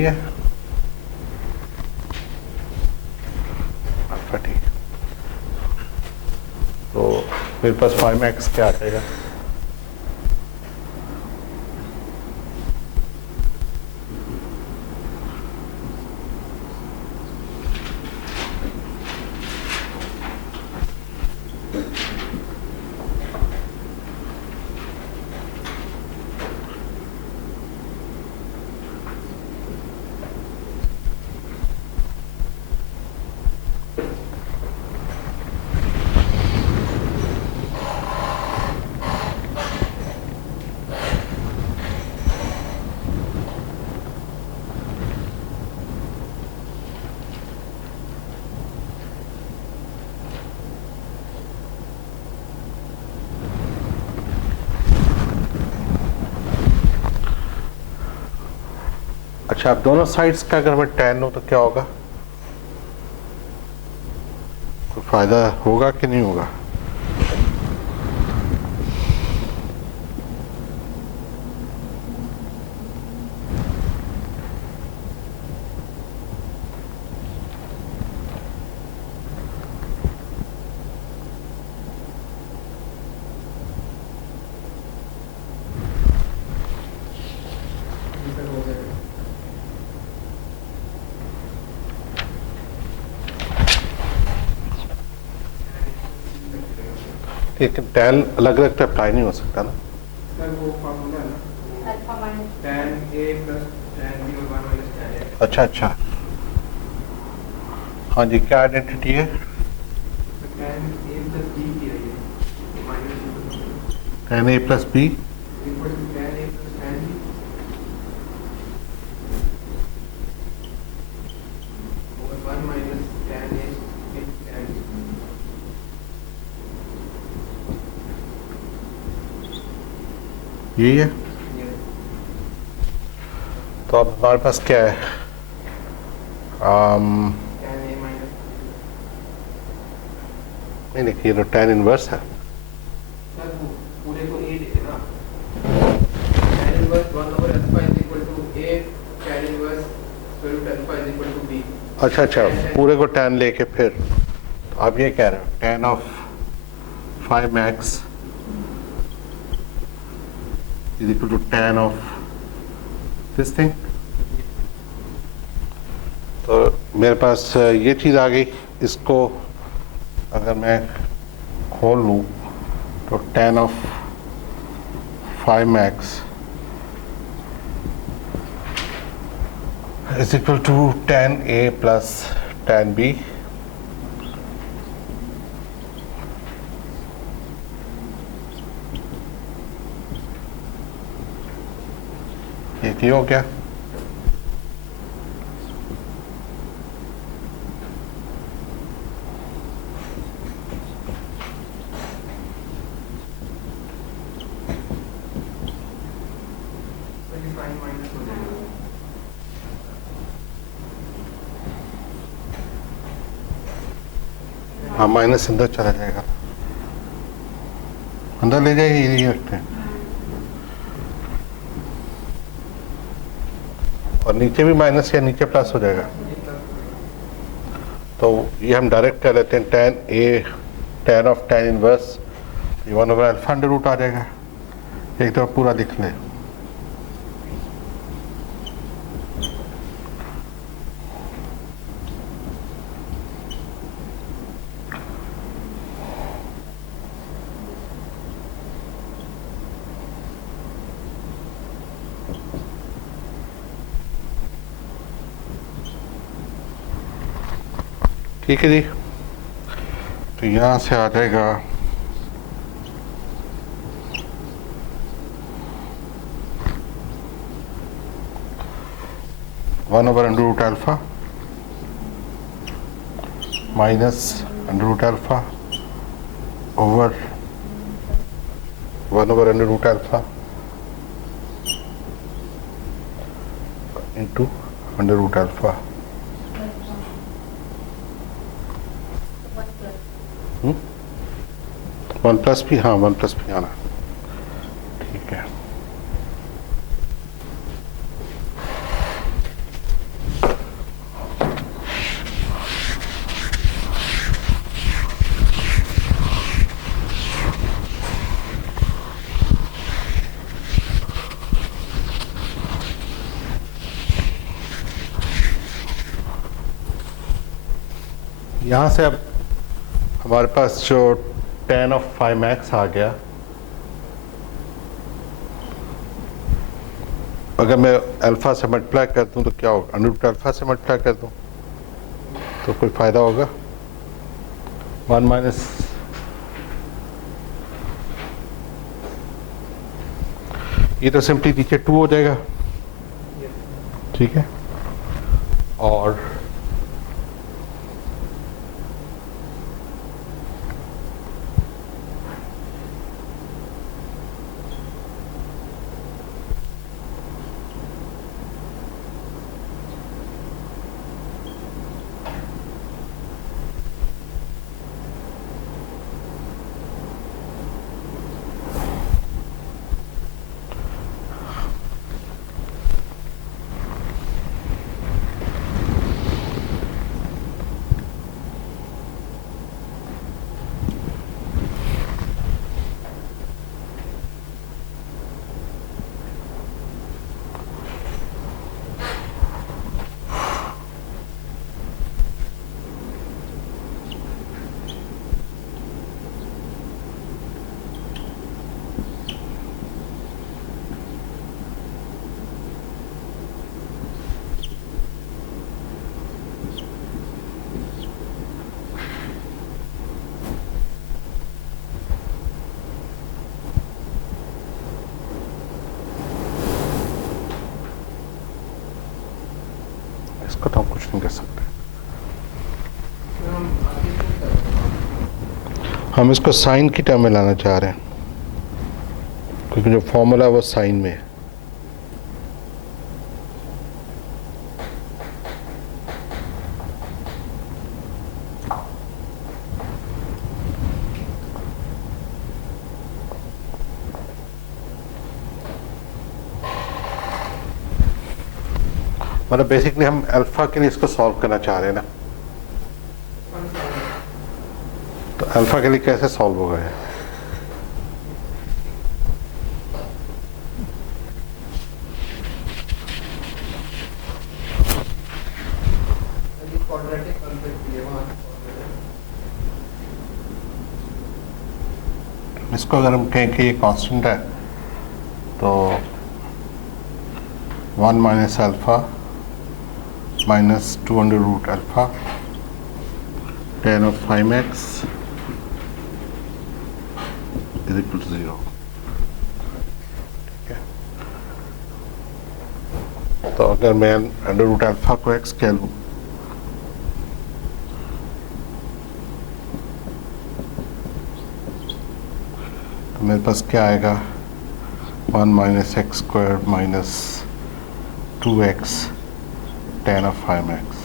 यही है alpha T. तो मेरे पास 5x क्या आ जाएगा? अच्छा, अब दोनों साइड्स का अगर मैं tan हो तो क्या होगा? कोई फायदा होगा कि नहीं होगा? लेकिन tan अलग अलग पे अप्लाई नहीं हो सकता ना सर। वो फॉर्मूला है ना, alpha minus tan a plus tan b और 1 माइनस tan a। अच्छा अच्छा, हाँ जी, क्या आइडेंटिटी है? तो tan a प्लस b की रही है minus tan a plus B equal to tan a plus tan b और 1 minus tan a into tan b। यही है। ये तो अब हमारे पास क्या है? tan a माइनस नहीं देखिए, तो tan इनवर्स है। सर वो पूरे को a लिखे ना, tan inverse 1 over alpha is equal to a tan inverse square root alpha is equal to b। अच्छा अच्छा, पूरे को tan लेके फिर तो आप ये कह रहे हो tan of 5x is equal to tan of this thing. तो मेरे पास ये चीज़ आ गई। इसको अगर मैं खोल लूँ तो tan of 5x is equal to tan a plus tan b। ये हो गया। साइन माइनस हो जाएगा। हाँ, माइनस अंदर चला जाएगा, अंदर ले जाइए, यही रखते हैं। और नीचे भी माइनस या नीचे प्लस हो जाएगा। तो ये हम डायरेक्ट कर लेते हैं tan a tan of tan inverse 1 over alpha under root आ जाएगा। एक दफ़ा पूरा लिख लें। ठीक है जी। तो यहाँ से आ जाएगा 1 over under root alpha minus under root alpha over 1 over under root alpha into under root alpha. One plus भी, हाँ 1 प्लस भी आना, ठीक है। यहाँ से अब हमारे पास जो tan ऑफ फाइव मैक्स आ गया, अगर मैं अल्फा से मल्टीप्लाई कर दूं तो क्या होगा, अंडर रूट अल्फा से मल्टीप्लाई कर दूं तो कोई फायदा होगा? 1 माइनस ये तो सिंपली नीचे 2 हो जाएगा, ठीक है। और इसको तो हम कुछ नहीं कर सकते, फिर हम आगे क्या करें? हम इसको साइन की टर्म में लाना चाह रहे हैं क्योंकि जो फॉर्मूला है वो साइन में है। मतलब बेसिकली हम अल्फा के लिए इसको सॉल्व करना चाह रहे हैं ना, तो अल्फा के लिए कैसे सॉल्व होगा ये? ये क्वाड्रेटिक कॉन्सेप्ट है वहाँ इसको अगर हम कहें कि ये कांस्टेंट है तो 1 minus alpha minus 2 under root alpha tan of five x is equal to 0, ठीक है। तो अगर मैं अंडर रूट अल्फा को x कह लूँ तो मेरे पास क्या आएगा, 1 minus x square minus 2x tan of five x.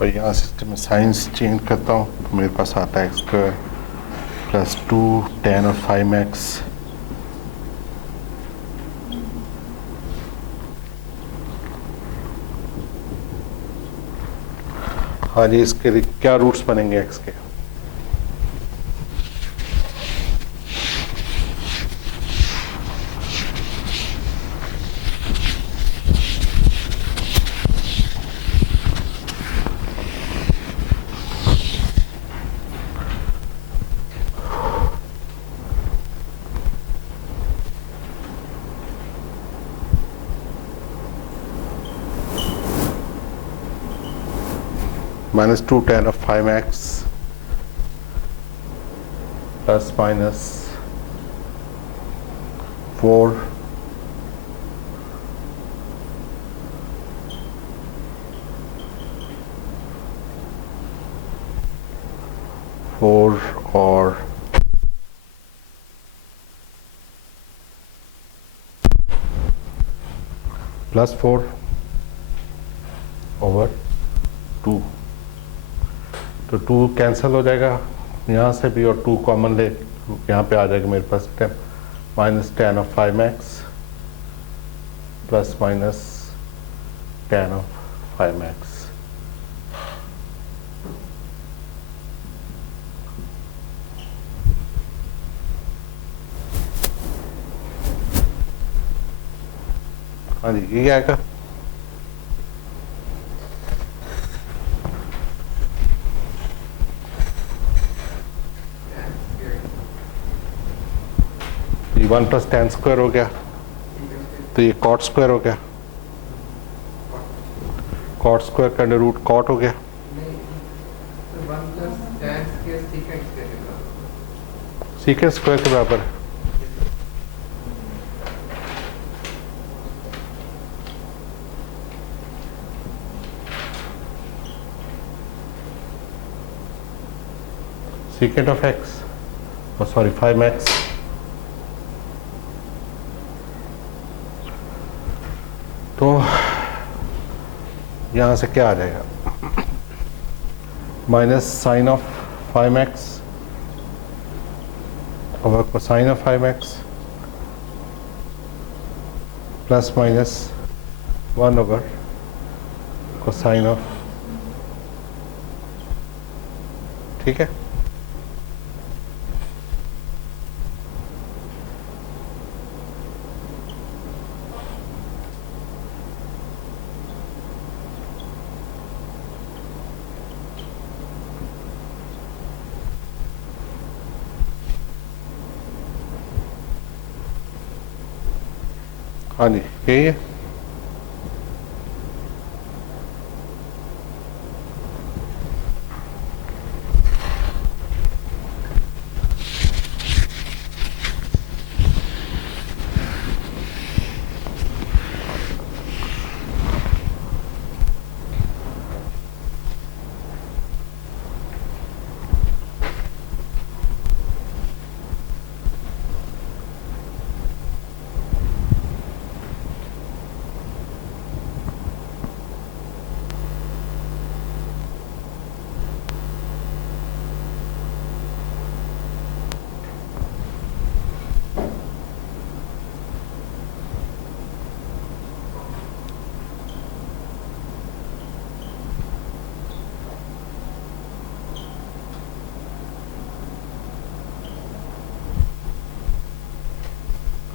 और यहाँ सिस्टम में साइंस चेंज करता हूँ तो मेरे पास आता है x square plus 2 tan of five x हाँ जी, इसके लिए क्या रूट्स बनेंगे एक्स के? Minus 2 tan of five x plus minus 4 और प्लस 4 ओवर 2, तो 2 कैंसिल हो जाएगा यहाँ से भी और 2 कॉमन ले यहाँ पे आ जाएगा मेरे पास minus tan of five x plus minus tan of five x. हाँ जी, ये आएगा 1 प्लस tan स्क्वायर हो गया, तो ये cot स्क्वायर हो गया, cot स्क्वायर का अंडर रूट cot हो गया, नहीं, तो 1 plus tan square secant square के बराबर। सीकेंट स्क्वायर के बराबर है। secant of x, oh sorry 5x तो यहाँ से क्या आ जाएगा, minus sine of 5x over cosine of 5x plus minus 1 over cosine of, ठीक है। हाँ जी, यही है।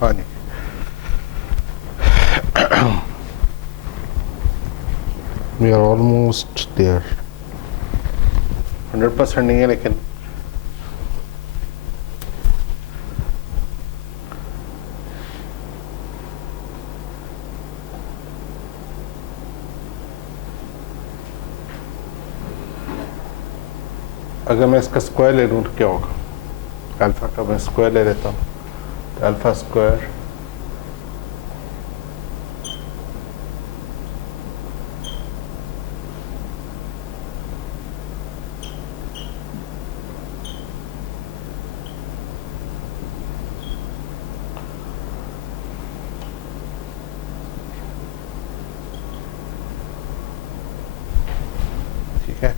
हाँ जी, we are almost there, 100% नहीं है लेकिन अगर मैं इसका स्क्वायर ले लूँ तो क्या होगा, अल्फा का मैं स्क्वायर ले लेता हूँ, तो अल्फा स्क्वायर ठीक है।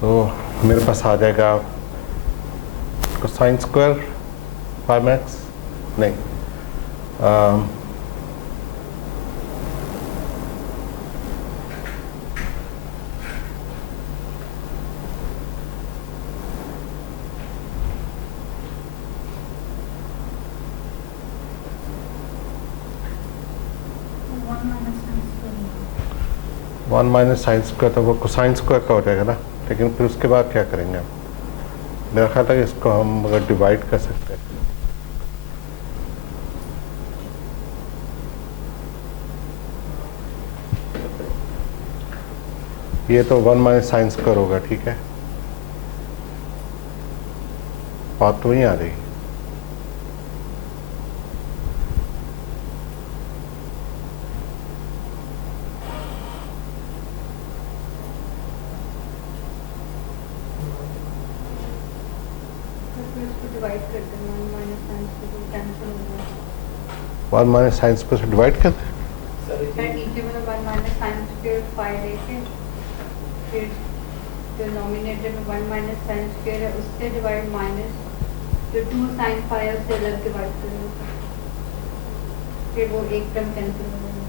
तो मेरे पास आ जाएगा कोसाइन स्क्वायर 5x नहीं, वन माइनस साइन स्क्वायर, तो वो कोसाइन स्क्वायर का हो जाएगा ना, लेकिन फिर उसके बाद क्या करेंगे हम, मेरा ख्याल है कि इसको हम अगर डिवाइड कर सकते हैं, ये तो 1 माइनस साइन स्क्वायर होगा, ठीक है, बात तो वहीं आ रही। डिवाइड कर देना, 1 माइनस साइन स्क्वायर कैंसिल हो जाएगा। 1 माइनस साइन स्क्वायर से डिवाइड कर दें, फिर नीचे में 1 माइनस साइन स्क्वायर 5 लेके फिर डिनोमिनेटर में 1 माइनस साइन स्क्वायर है उससे डिवाइड माइनस जो 2 साइन 5 से अलग डिवाइड करेंगे, फिर वो एक टर्म कैंसिल हो जाएगा।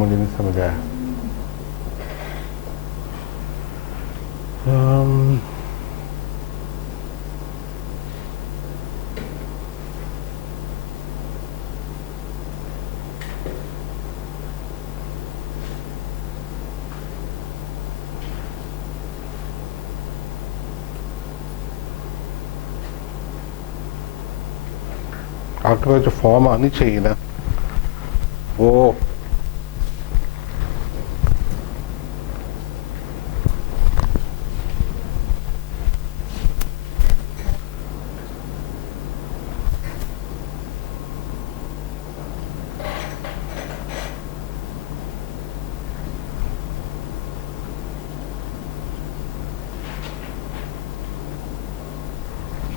मुझे नहीं समझ आया। आपके पास जो फॉर्म आनी चाहिए ना वो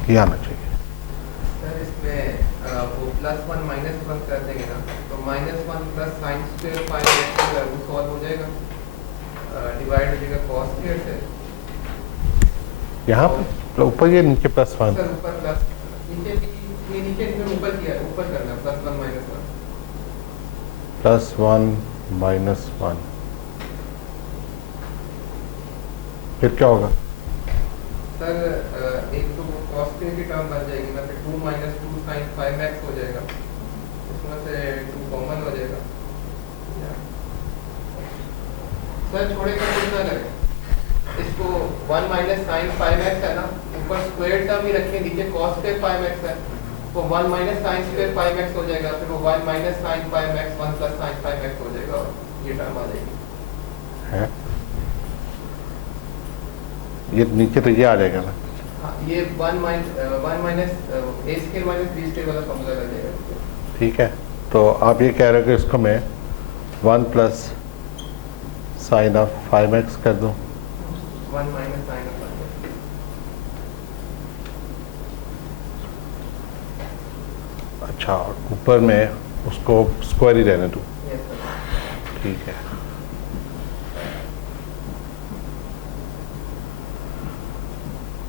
ये आना चाहिए। सर इसमें वो +1 -1 कर देंगे ना, तो -1 plus sine square five x जो है वो सॉल्व हो जाएगा, डिवाइड हो जाएगा कॉस स्क्वायर से। यहाँ पे ऊपर ये नीचे +1 सर ऊपर प्लस नीचे भी, ये नीचे इसमें ऊपर किया है, ऊपर करना +1 -1 +1 -1 फिर क्या होगा? सर एक तो कॉस स्क्वायर की टर्म बन जाएगी ना, फिर 2 - 2 sin 5x हो जाएगा, इसमें से 2 कॉमन हो जाएगा। सर छोड़े का कुछ ना करें, इसको 1 - sin 5x है ना, ऊपर स्क्वायर टर्म ही रखें, नीचे cos स्क्वायर 5x है, तो 1 - sin स्क्वायर 5x हो जाएगा, फिर वो 1 - sin 5x 1 + sin 5x हो जाएगा, और ये टर्म आ जाएगी। है ये नीचे तो ये आ जाएगा ना। हाँ, ये 1 - a square minus b square वाला फॉर्मूला लग जाएगा। ठीक है, तो आप ये कह रहे हो कि इसको मैं 1 + sin ऑफ 5x कर दूं। 1 - sin of 5x। अच्छा, और ऊपर में उसको स्क्वायर ही रहने दूं। Yes sir. ठीक है,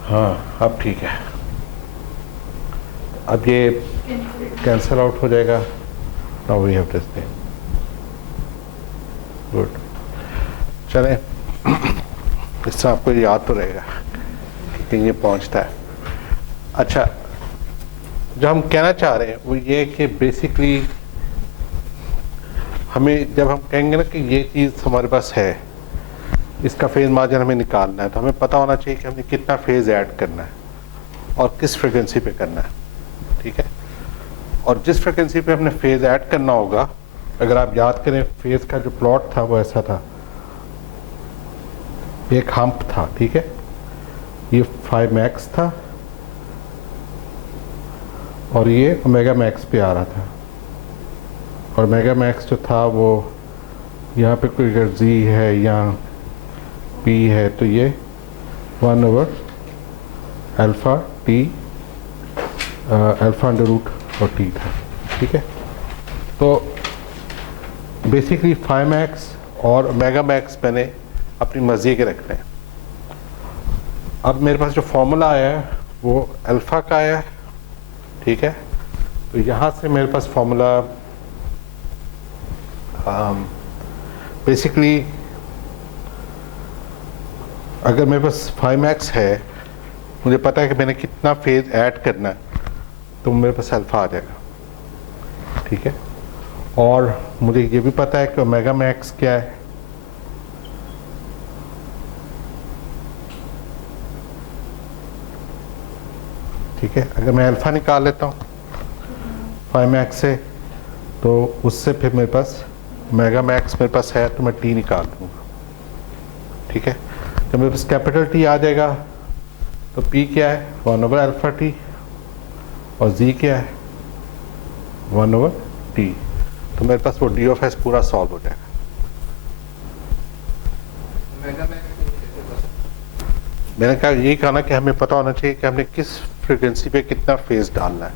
हाँ अब ठीक है। अब ये कैंसिल आउट हो जाएगा। Now we have this thing. Good, चलें इससे आपको याद तो रहेगा कि कहीं ये पहुंचता है। अच्छा, जो हम कहना चाह रहे हैं वो ये कि बेसिकली हमें जब हम कहेंगे ना कि ये चीज़ हमारे पास है, इसका फेज मार्जिन हमें निकालना है, तो हमें पता होना चाहिए कि हमने कितना फेज ऐड करना है और किस फ्रीक्वेंसी पे करना है। ठीक है, और जिस फ्रीक्वेंसी पे हमने फेज ऐड करना होगा, अगर आप याद करें फेज का जो प्लॉट था वो ऐसा था, एक हम्प था। ठीक है, ये 5max था और ये ओमेगा मैक्स पे आ रहा था, और ओमेगा मैक्स जो था वो यहाँ पे कोई अगर z है या p है तो ये 1/α t अल्फा अंडर रूट और t था। ठीक है, तो बेसिकली 5max और ओमेगा मैक्स मैंने अपनी मर्जी के रखने हैं। अब मेरे पास जो फॉर्मूला आया है वो अल्फा का आया है। ठीक है, तो यहाँ से मेरे पास फॉर्मूला बेसिकली अगर मेरे पास 5max है, मुझे पता है कि मैंने कितना फेज ऐड करना है, तो मेरे पास अल्फा आ जाएगा। ठीक है, और मुझे ये भी पता है कि ओमेगा मैक्स क्या है। ठीक है, अगर मैं अल्फा निकाल लेता हूँ 5max से, तो उससे फिर मेरे पास ओमेगा मैक्स मेरे पास है, तो मैं टी निकाल दूँगा। ठीक है, जब मेरे पास कैपिटल टी आ जाएगा तो पी क्या है 1/α t और जी क्या है 1/t, तो मेरे पास वो डी ऑफ एस पूरा सॉल्व हो जाएगा। मैंने कहा यही कहा ना कि हमें पता होना चाहिए कि हमने किस फ्रीक्वेंसी पे कितना फेज डालना है,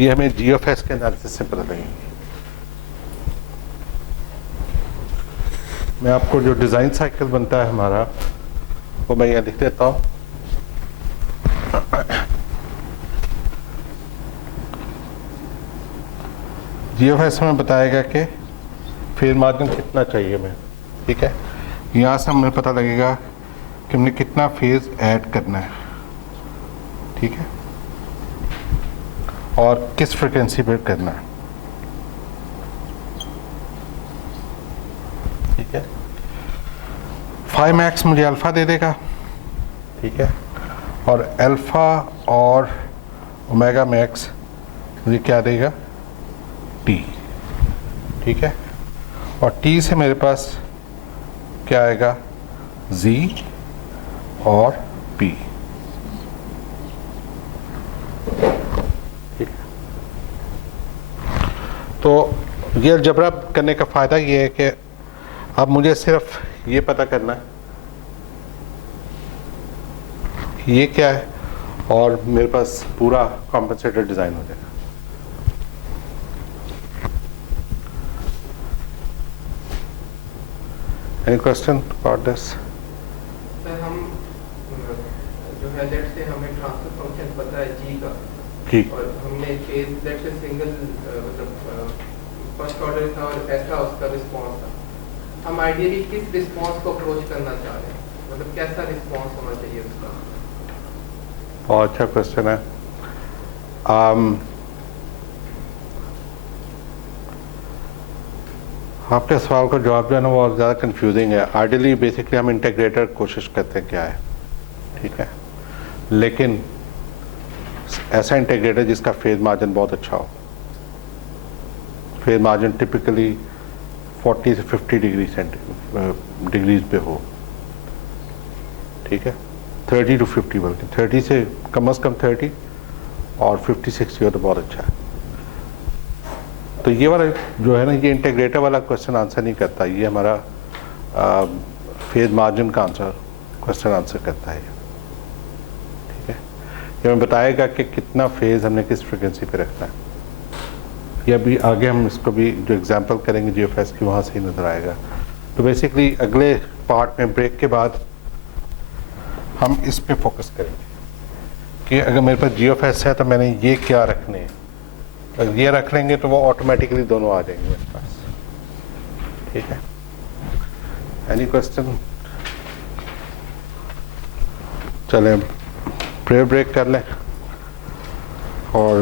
ये हमें जी ऑफ एस के एनालिसिस से पता लगेंगे। मैं आपको जो डिज़ाइन साइकिल बनता है हमारा वो मैं यहाँ लिख देता हूँ। जी ऑफ एस हमें बताएगा कि फेज मार्जिन कितना चाहिए हमें। ठीक है, यहाँ से हमें पता लगेगा कि हमने कितना फेज ऐड करना है। ठीक है, और किस फ्रीक्वेंसी पे करना है। ठीक है, 5max मुझे अल्फा दे देगा। ठीक है, और अल्फा और ओमेगा मैक्स मुझे क्या देगा, टी, ठीक है। और टी से मेरे पास क्या आएगा, जी और पी, ठीक है। तो ये अलजबरा करने का फ़ायदा ये है कि अब मुझे सिर्फ ये पता करना है कि ये क्या है और मेरे पास पूरा कॉम्पेंसेटर डिज़ाइन हो जाएगा। Any question about this? Sir हम जो है लेट से हमें ट्रांसफर फंक्शन पता है जी का, ठीक, और हमने फेज लेट से सिंगल मतलब फर्स्ट ऑर्डर था और ऐसा उसका रिस्पांस था, हम आइडियली किस रिस्पांस को अप्रोच करना चाह रहे हैं, मतलब कैसा रिस्पांस होना चाहिए उसका? बहुत अच्छा क्वेश्चन है। आपके सवाल का जवाब जो है ना वो और ज़्यादा कंफ्यूजिंग है। आइडियली बेसिकली हम इंटीग्रेटर कोशिश करते हैं क्या है, ठीक है, लेकिन ऐसा इंटीग्रेटर जिसका फेज मार्जिन बहुत अच्छा हो। फेज मार्जिन टिपिकली 40 से 50 डिग्रीज पे हो, ठीक है, 30 to 50 बल्कि 30 से कम 30 और 50-60 हो तो बहुत अच्छा है। तो ये वाला जो है ना, ये इंटीग्रेटर वाला क्वेश्चन आंसर नहीं करता, ये हमारा फेज मार्जिन का क्वेश्चन आंसर करता है, ठीक है। ये हमें बताएगा कि कितना फेज हमने किस फ्रिक्वेंसी पे रखना है। ये अभी आगे हम इसको भी जो एग्जांपल करेंगे जीएफएस की, वहाँ से ही नज़र आएगा। तो बेसिकली अगले पार्ट में ब्रेक के बाद हम इस पे फोकस करेंगे कि अगर मेरे पास जीएफएस है तो मैंने ये क्या रखने हैं। अगर ये रख लेंगे तो वो ऑटोमेटिकली दोनों आ जाएंगे मेरे पास, ठीक है। Any question? चलें प्रेयर ब्रेक कर लें और